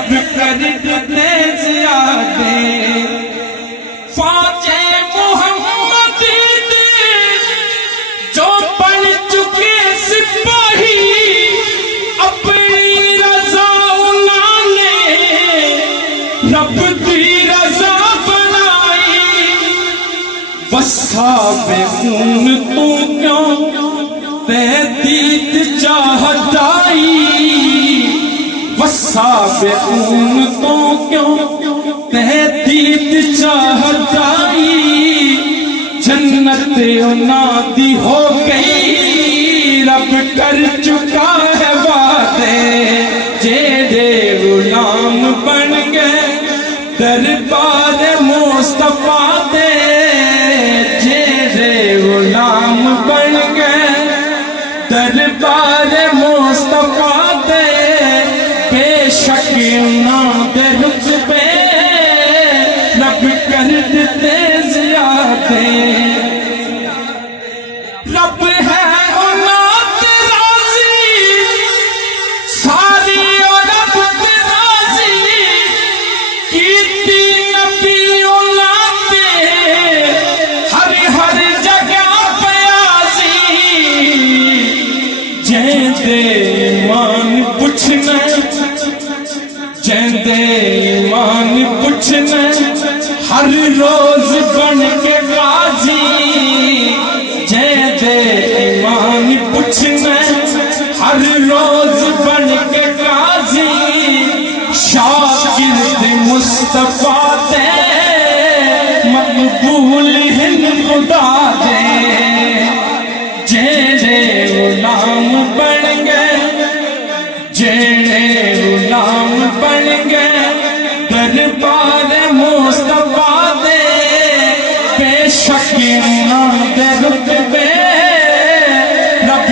رب کر دے زیادے فوجے محمد جو پڑھ چکے سپاہی اپنی رضا انہوں نے رب دی رضا بنائی وصحاب خون تو کیوں تحدید چاہت آئی وصحاب خون تو کیوں تحدید چاہت آئی جنت انہاں دی ہو گئی رب کر چکا ہے وعدے جیڑے غلام بن گئے دربار مصطفیٰ دے جیڑے غلام بن گئے دربار مصطفیٰ دے بے شک انہاں دے رتبے رب کر دے زیادے رب ہے انہاں تے راضی ساری اور رب تے راضی کیتی نبی انہاں تے ہر جگہ پیازی جیندے ایمان پوچھنا جیندے ایمان پوچھنا ہر روز بن کے غازی جیندے ایمان پوچھنا ہر روز بن کے غازی شاگرد مصطفیٰ دے مقبول ہن خدا دے جیڑے غلام بن گئے جیڑے غلام بن گئے دربار مصطفیٰ دے بے شک انہاں دے رتبے رب